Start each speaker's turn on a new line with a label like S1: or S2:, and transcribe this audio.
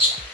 S1: much.